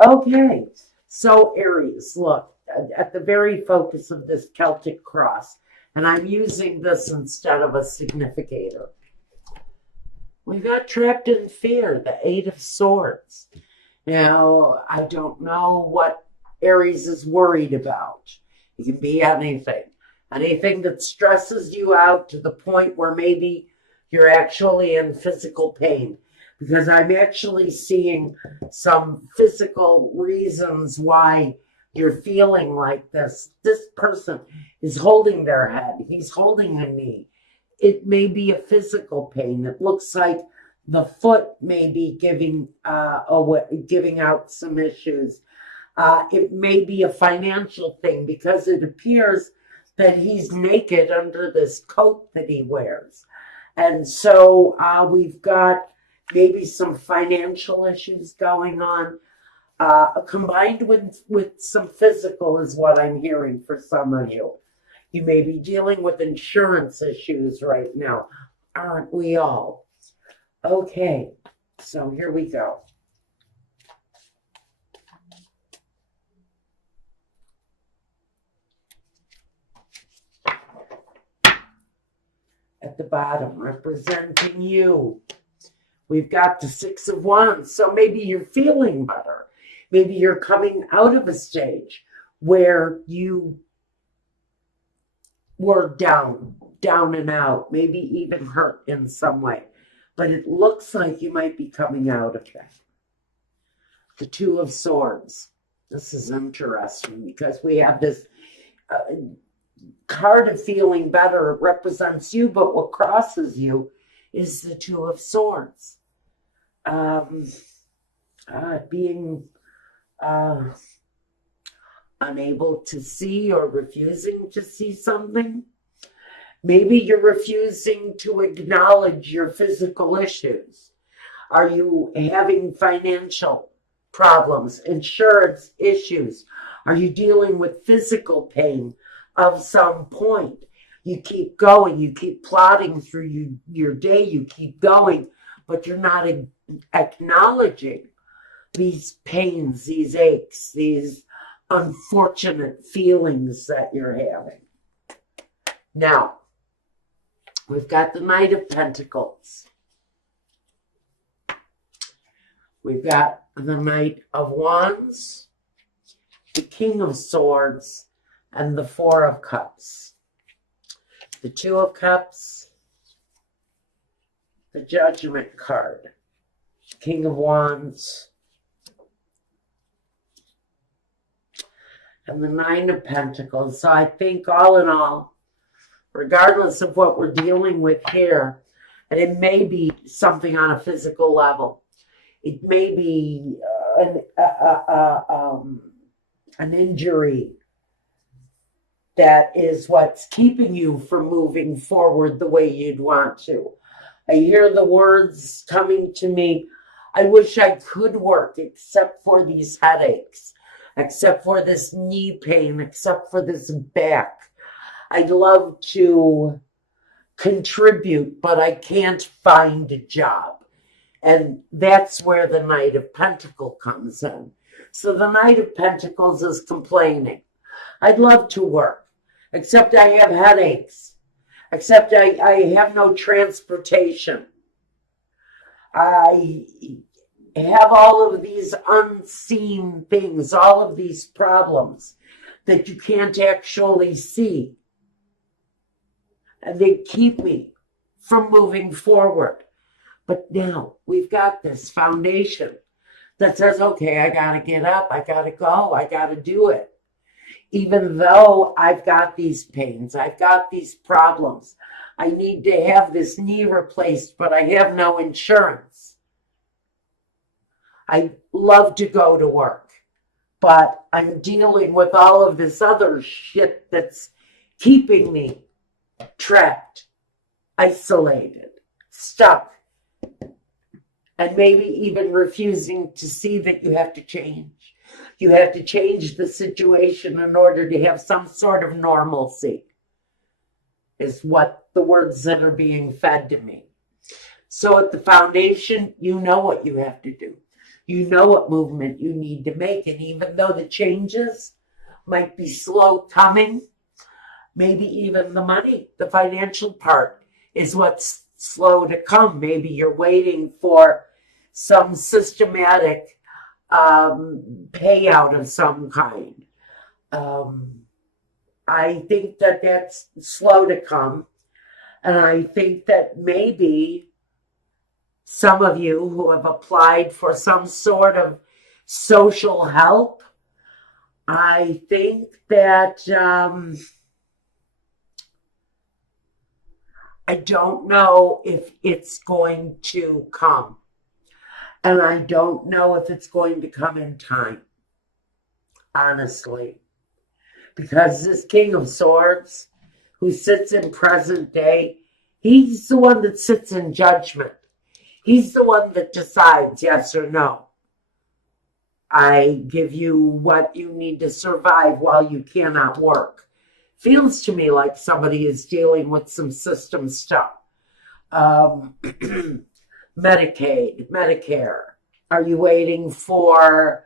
Okay, so Aries, look, at the very focus of this Celtic cross, and I'm using this instead of a significator. We got trapped in fear, the Eight of Swords. Now, I don't know what Aries is worried about. It can be anything. Anything that stresses you out to the point where maybe you're actually in physical pain. Because I'm actually seeing some physical reasons why you're feeling like this. This person is holding their head, he's holding a knee. It may be a physical pain. It looks like the foot may be giving out some issues. It may be a financial thing because it appears that he's naked under this coat that he wears. And so we've got maybe some financial issues going on, combined with some physical is what I'm hearing for some of you. You may be dealing with insurance issues right now. Aren't we all? Okay, so here we go. At the bottom, representing you, we've got the Six of Wands. So maybe you're feeling better. Maybe you're coming out of a stage where you were down and out, maybe even hurt in some way. But it looks like you might be coming out of that. The Two of Swords. This is interesting because we have this card of feeling better. It represents you, but what crosses you is the Two of Swords. Being unable to see or refusing to see something. Maybe you're refusing to acknowledge your physical issues. Are you having financial problems, insurance issues? Are you dealing with physical pain of some point? You keep going, you keep plodding through your day, you keep going, but you're not acknowledging these pains, these aches, these unfortunate feelings that you're having. Now, we've got the Knight of Pentacles. We've got the Knight of Wands, the King of Swords, and the Four of Cups. The Two of Cups, the Judgment card, King of Wands, and the Nine of Pentacles. So I think all in all, regardless of what we're dealing with here, and it may be something on a physical level, it may be an injury that is what's keeping you from moving forward the way you'd want to. I hear the words coming to me, I wish I could work except for these headaches, except for this knee pain, except for this back. I'd love to contribute, but I can't find a job. And that's where the Knight of Pentacles comes in. So the Knight of Pentacles is complaining. I'd love to work, except I have headaches, except I have no transportation. I have all of these unseen things, all of these problems that you can't actually see. And they keep me from moving forward. But now we've got this foundation that says, okay, I got to get up, I got to go, I got to do it. Even though I've got these pains, I've got these problems, I need to have this knee replaced, but I have no insurance. I love to go to work, but I'm dealing with all of this other shit that's keeping me trapped, isolated, stuck, and maybe even refusing to see that you have to change. You have to change the situation in order to have some sort of normalcy, is what the words that are being fed to me. So at the foundation, you know what you have to do. You know what movement you need to make. And even though the changes might be slow coming, maybe even the money, the financial part is what's slow to come. Maybe you're waiting for some systematic payout of some kind. I think that that's slow to come. And I think that maybe some of you who have applied for some sort of social help, I think that I don't know if it's going to come. And I don't know if it's going to come in time, honestly. Because this King of Swords, who sits in present day, he's the one that sits in judgment. He's the one that decides yes or no. I give you what you need to survive while you cannot work. Feels to me like somebody is dealing with some system stuff. Medicaid, Medicare. Are you waiting for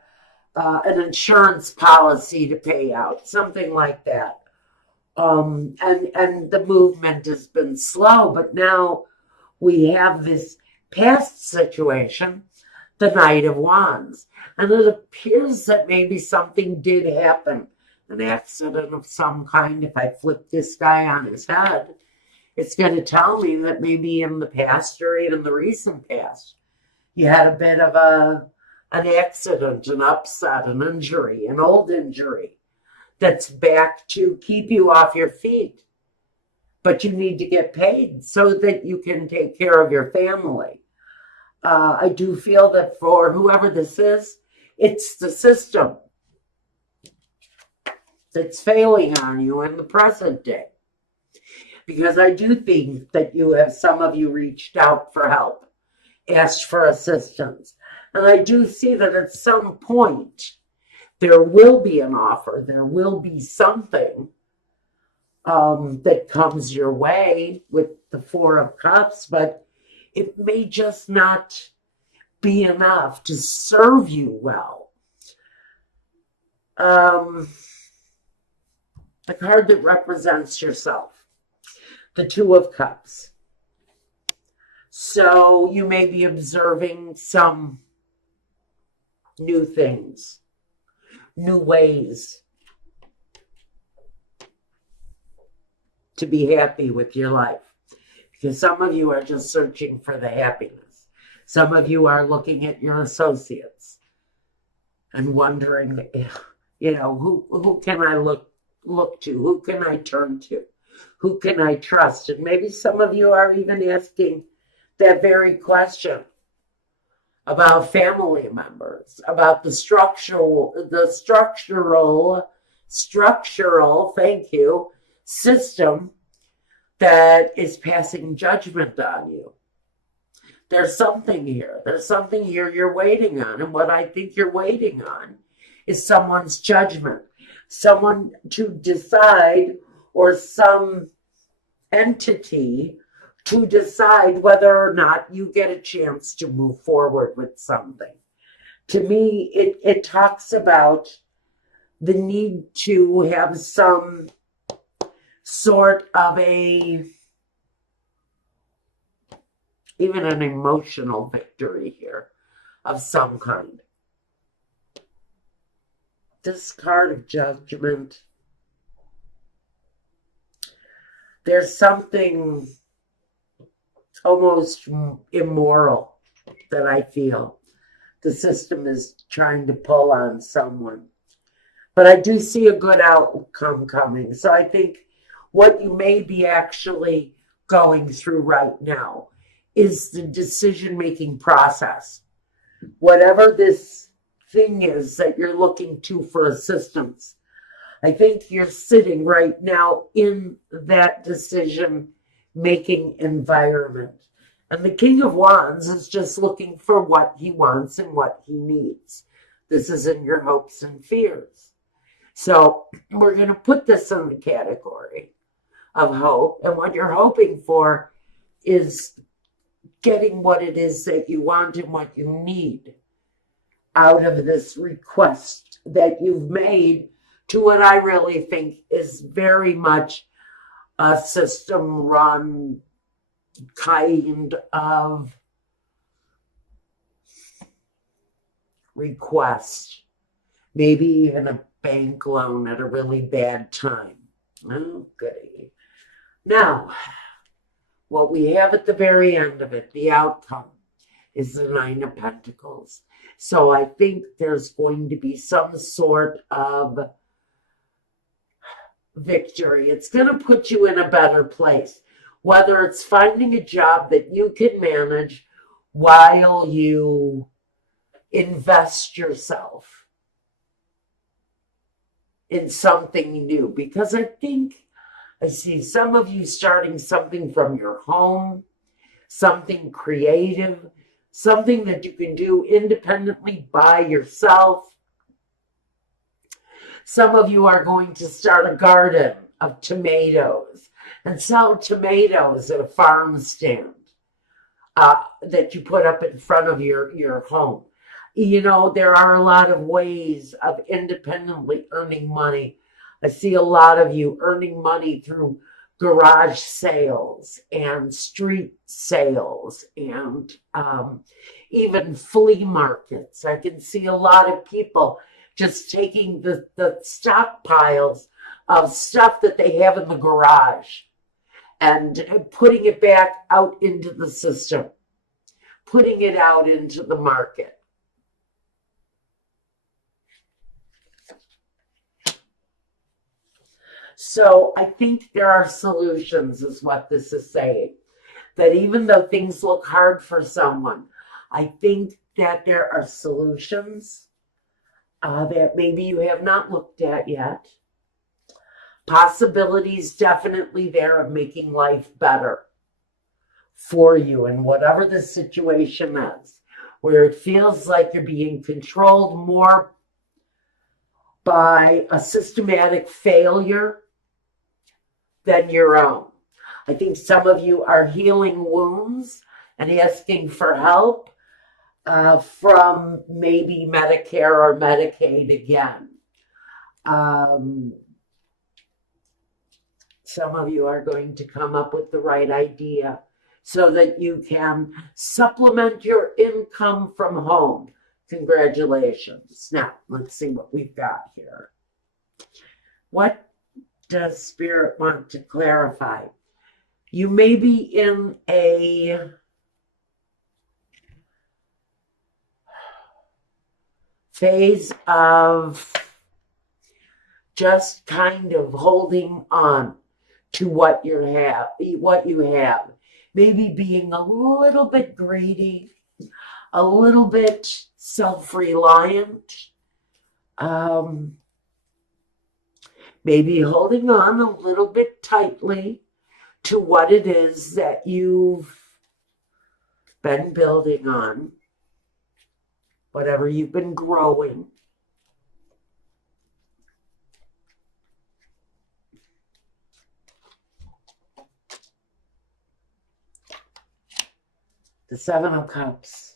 an insurance policy to pay out? Something like that. And the movement has been slow, but now we have this past situation, the Knight of Wands. And it appears that maybe something did happen, an accident of some kind. If I flip this guy on his head, it's going to tell me that maybe in the past or even the recent past, you had a bit of an accident, an upset, an injury, an old injury that's back to keep you off your feet. But you need to get paid so that you can take care of your family. I do feel that for whoever this is, it's the system that's failing on you in the present day. Because I do think that some of you reached out for help, asked for assistance. And I do see that at some point, there will be an offer, there will be something that comes your way with the Four of Cups, but it may just not be enough to serve you well. The card that represents yourself, the Two of Cups. So you may be observing some new things, new ways to be happy with your life. Because some of you are just searching for the happiness. Some of you are looking at your associates and wondering, who can I look to? Who can I turn to? Who can I trust? And maybe some of you are even asking that very question about family members, about the structural, thank you, system that is passing judgment on you. There's something here. There's something here you're waiting on. And what I think you're waiting on is someone's judgment. Someone to decide, or some entity to decide whether or not you get a chance to move forward with something. To me, it talks about the need to have some sort of even an emotional victory here of some kind. This card of Judgment, there's something almost immoral that I feel the system is trying to pull on someone. But I do see a good outcome coming. So I think what you may be actually going through right now is the decision-making process. Whatever this thing is that you're looking to for assistance, I think you're sitting right now in that decision-making environment. And the King of Wands is just looking for what he wants and what he needs. This is in your hopes and fears. So we're going to put this in the category of hope. And what you're hoping for is getting what it is that you want and what you need. out of this request that you've made to what I really think is very much a system run kind of request. Maybe even a bank loan at a really bad time. Oh, goody. Now, what we have at the very end of it, the outcome, is the Nine of Pentacles. So I think there's going to be some sort of victory. It's going to put you in a better place, whether it's finding a job that you can manage while you invest yourself in something new. Because I think I see some of you starting something from your home, something creative, something that you can do independently by yourself. Some of you are going to start a garden of tomatoes and sell tomatoes at a farm stand that you put up in front of your home. You know, there are a lot of ways of independently earning money. I see a lot of you earning money through garage sales and street sales and even flea markets. I can see a lot of people just taking the stockpiles of stuff that they have in the garage and putting it back out into the system, putting it out into the market. So I think there are solutions, is what this is saying. That even though things look hard for someone, I think that there are solutions that maybe you have not looked at yet. Possibilities definitely there of making life better for you in whatever the situation is, where it feels like you're being controlled more by a systematic failure than your own. I think some of you are healing wounds and asking for help from maybe Medicare or Medicaid again. Some of you are going to come up with the right idea so that you can supplement your income from home. Congratulations. Now, let's see what we've got here. What does Spirit want to clarify? You may be in a phase of just kind of holding on to what you have. Maybe being a little bit greedy, a little bit self-reliant, maybe holding on a little bit tightly to what it is that you've been building on, whatever you've been growing. The Seven of Cups.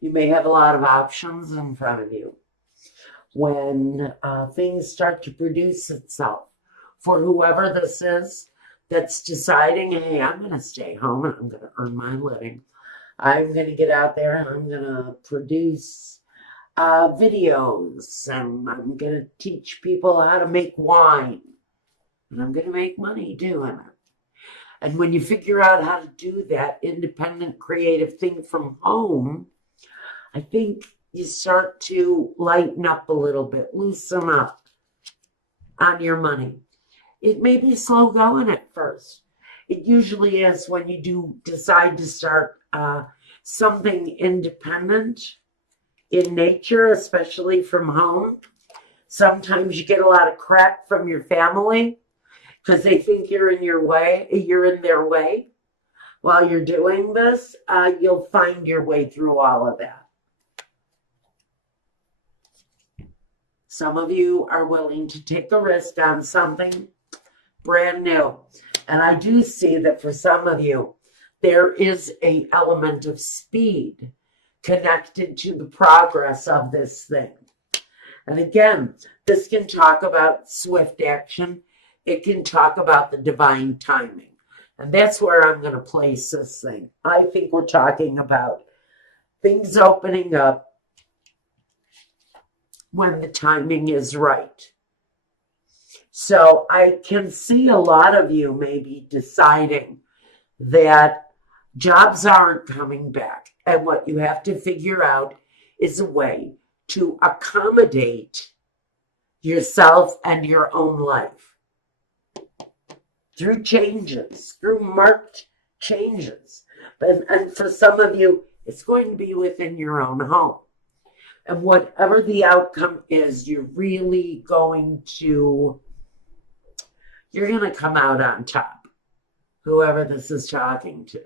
You may have a lot of options in front of you when things start to produce itself. For whoever this is that's deciding, hey, I'm going to stay home and I'm going to earn my living. I'm going to get out there and I'm going to produce videos and I'm going to teach people how to make wine. And I'm going to make money doing it. And when you figure out how to do that independent creative thing from home, I think you start to lighten up a little bit, loosen up on your money. It may be slow going at first. It usually is when you do decide to start something independent in nature, especially from home. Sometimes you get a lot of crap from your family because they think you're in their way. While you're doing this, you'll find your way through all of that. Some of you are willing to take a risk on something brand new. And I do see that for some of you, there is an element of speed connected to the progress of this thing. And again, this can talk about swift action. It can talk about the divine timing. And that's where I'm going to place this thing. I think we're talking about things opening up when the timing is right. So I can see a lot of you maybe deciding that jobs aren't coming back. And what you have to figure out is a way to accommodate yourself and your own life through changes, through marked changes. And for some of you, it's going to be within your own home. And whatever the outcome is, you're going to come out on top, whoever this is talking to.